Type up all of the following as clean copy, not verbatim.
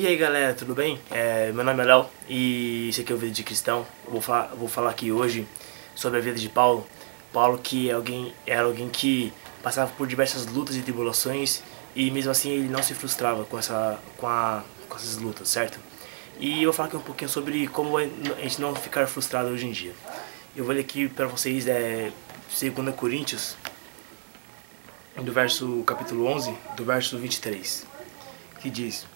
E aí galera, tudo bem? Meu nome é Léo e esse aqui é o Vida de Cristão. Vou falar aqui hoje sobre a vida de Paulo. Paulo que era alguém que passava por diversas lutas e tribulações e mesmo assim ele não se frustrava com essas lutas, certo? E eu vou falar aqui um pouquinho sobre como a gente não ficar frustrado hoje em dia. Eu vou ler aqui para vocês 2 Coríntios, do capítulo 11, do verso 23, que diz: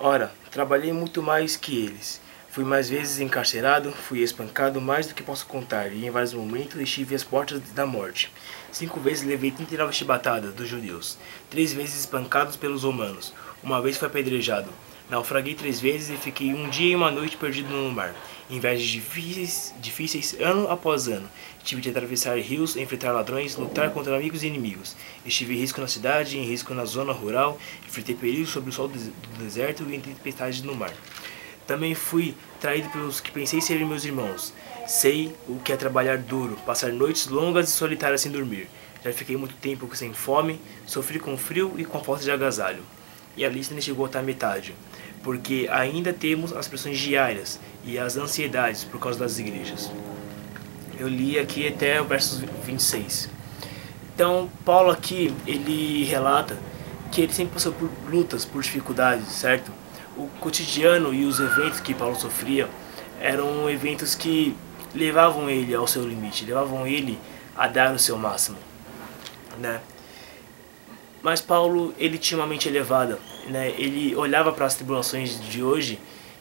Ora, trabalhei muito mais que eles. Fui mais vezes encarcerado, fui espancado mais do que posso contar, e em vários momentos estive às portas da morte. 5 vezes levei 39 chibatadas dos judeus, 3 vezes espancados pelos romanos, uma vez fui apedrejado. Naufraguei 3 vezes e fiquei um dia e uma noite perdido no mar. Em viagens difíceis, ano após ano. Tive de atravessar rios, enfrentar ladrões, lutar contra amigos e inimigos. Estive em risco na cidade, em risco na zona rural, enfrentei perigos sob o sol do deserto e em tempestades no mar. Também fui traído pelos que pensei serem meus irmãos. Sei o que é trabalhar duro, passar noites longas e solitárias sem dormir. Já fiquei muito tempo sem fome, sofri com frio e com falta de agasalho. E a lista nem chegou até a metade, porque ainda temos as pressões diárias e as ansiedades por causa das igrejas. Eu li aqui até o verso 26. Então, Paulo aqui, ele relata que ele sempre passou por lutas, por dificuldades, certo? O cotidiano e os eventos que Paulo sofria eram eventos que levavam ele ao seu limite, levavam ele a dar o seu máximo, né? Mas Paulo, ele tinha uma mente elevada, né? Ele olhava para as tribulações de hoje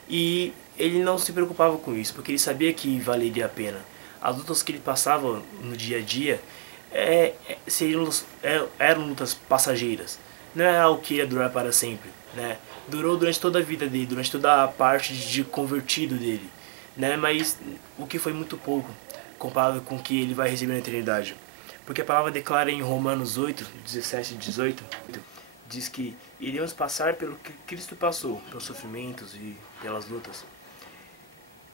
e ele não se preocupava com isso, porque ele sabia que valeria a pena. As lutas que ele passava no dia a dia eram lutas passageiras, não era algo que ia durar para sempre, né? Durou durante toda a vida dele, durante toda a parte de convertido dele, né? Mas o que foi muito pouco comparado com o que ele vai receber na eternidade. Porque a palavra declara em Romanos 8, 17 e 18, diz que iremos passar pelo que Cristo passou, pelos sofrimentos e pelas lutas.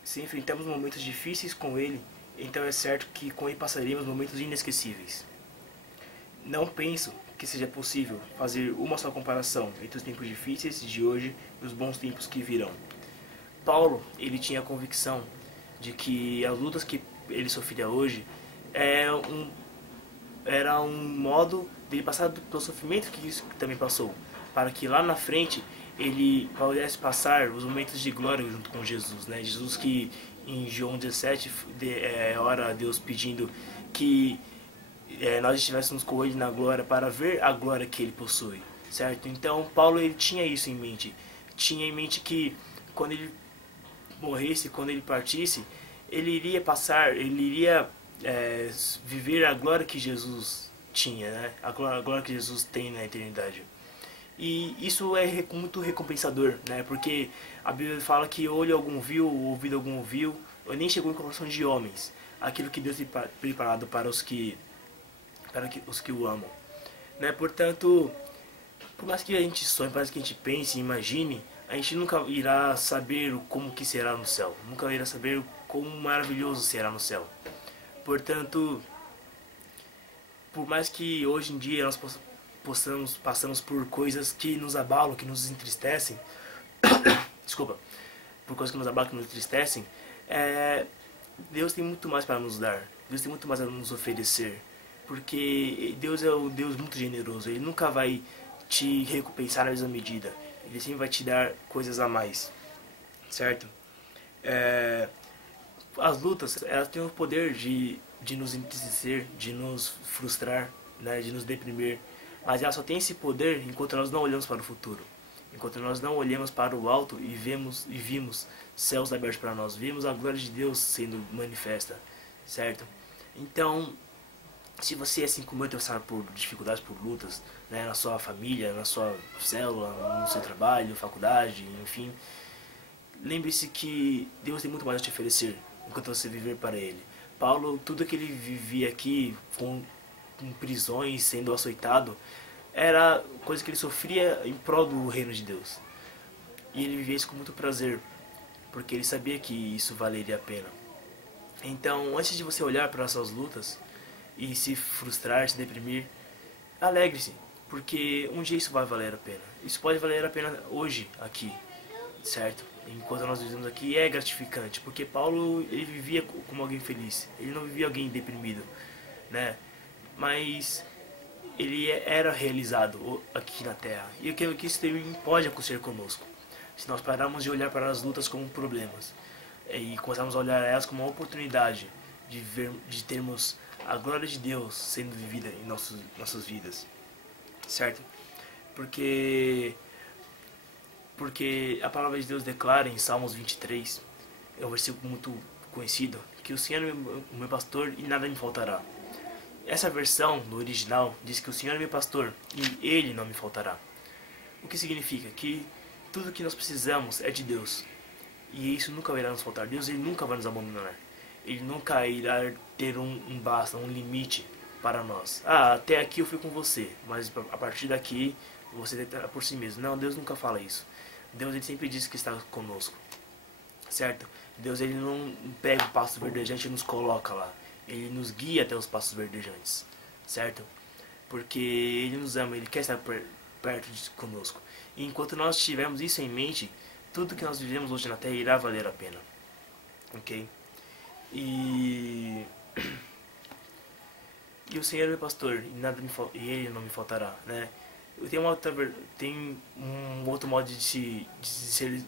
Se enfrentamos momentos difíceis com Ele, então é certo que com Ele passaremos momentos inesquecíveis. Não penso que seja possível fazer uma só comparação entre os tempos difíceis de hoje e os bons tempos que virão. Paulo, ele tinha a convicção de que as lutas que ele sofria hoje era um modo dele passar pelo sofrimento que isso também passou, para que lá na frente ele pudesse passar os momentos de glória junto com Jesus, né? Jesus que em João 17 ora a Deus pedindo que nós estivéssemos com ele na glória para ver a glória que ele possui, certo? Então Paulo ele tinha isso em mente, tinha em mente que quando ele morresse, quando ele partisse, ele iria passar, ele iria viver a glória que Jesus tinha, né? A glória que Jesus tem na eternidade. E isso é muito recompensador, né? Porque a Bíblia fala que olho algum viu, ouvido algum ouviu, nem chegou em coração de homens, aquilo que Deus tem preparado para os que o amam, né? Portanto, por mais que a gente sonhe, por mais que a gente pense e imagine, a gente nunca irá saber como que será no céu, nunca irá saber como maravilhoso será no céu. Portanto, por mais que hoje em dia nós passamos por coisas que nos abalam, que nos entristecem, desculpa, por coisas que nos abalam, que nos entristecem, Deus tem muito mais para nos dar, Deus tem muito mais a nos oferecer, porque Deus é um Deus muito generoso, Ele nunca vai te recompensar na mesma medida, Ele sempre vai te dar coisas a mais, certo? As lutas, elas têm o poder de nos entristecer, de nos frustrar, né, de nos deprimir, mas elas só têm esse poder enquanto nós não olhamos para o futuro, enquanto nós não olhamos para o alto e vimos céus abertos para nós, vimos a glória de Deus sendo manifesta, certo? Então, se você, assim como eu, passar por dificuldades, por lutas, né, na sua família, na sua célula, no seu trabalho, faculdade, enfim, lembre-se que Deus tem muito mais a te oferecer enquanto você viver para Ele. Paulo, tudo que ele vivia aqui, com prisões, sendo açoitado, era coisa que ele sofria em prol do reino de Deus. E ele vivia isso com muito prazer, porque ele sabia que isso valeria a pena. Então, antes de você olhar para as suas lutas e se frustrar, se deprimir, alegre-se, porque um dia isso vai valer a pena. Isso pode valer a pena hoje, aqui. certo? Enquanto nós vivemos aqui é gratificante, porque Paulo ele vivia como alguém feliz, ele não vivia alguém deprimido, né? Mas ele era realizado aqui na Terra, e aquilo que isso também pode acontecer conosco, se nós pararmos de olhar para as lutas como problemas e começarmos a olhar elas como uma oportunidade de termos a glória de Deus sendo vivida em nossas vidas, certo? Porque a palavra de Deus declara em Salmos 23, é um versículo muito conhecido, que o Senhor é o meu pastor e nada me faltará. Essa versão, no original, diz que o Senhor é meu pastor e Ele não me faltará. O que significa que tudo que nós precisamos é de Deus. E isso nunca irá nos faltar. Deus ele nunca vai nos abandonar. Ele nunca irá ter um basta, um limite para nós. Ah, até aqui eu fui com você, mas a partir daqui você tentará por si mesmo. Não, Deus nunca fala isso. Deus ele sempre diz que está conosco, certo? Deus ele não pega o passo verdejante e nos coloca lá. Ele nos guia até os passos verdejantes, certo? Porque ele nos ama, ele quer estar perto de conosco. E enquanto nós tivermos isso em mente, tudo que nós vivemos hoje na Terra irá valer a pena, ok? E o Senhor é meu pastor e Ele não me faltará, né? Tem um outro modo de se dizer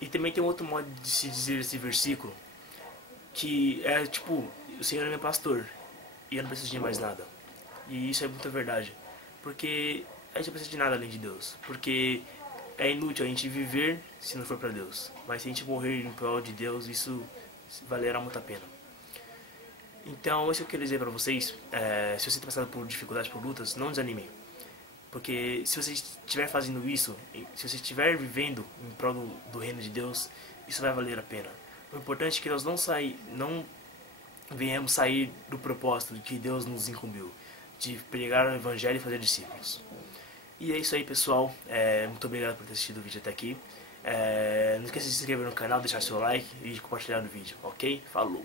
e também tem um outro modo de se dizer esse versículo, que é tipo, o Senhor é meu pastor e eu não preciso de mais nada. E isso é muita verdade, porque a gente não precisa de nada além de Deus, porque é inútil a gente viver se não for para Deus, mas se a gente morrer em prol de Deus, isso valerá muito a pena. Então, isso que eu queria dizer para vocês, se você está passando por dificuldades, por lutas, não desanime, porque se você estiver fazendo isso, se você estiver vivendo em prol do reino de Deus, isso vai valer a pena. O importante é que nós não venhamos sair do propósito que Deus nos incumbiu, de pregar o evangelho e fazer discípulos. E é isso aí, pessoal. Muito obrigado por ter assistido o vídeo até aqui. Não esqueça de se inscrever no canal, deixar seu like e de compartilhar o vídeo, ok? Falou!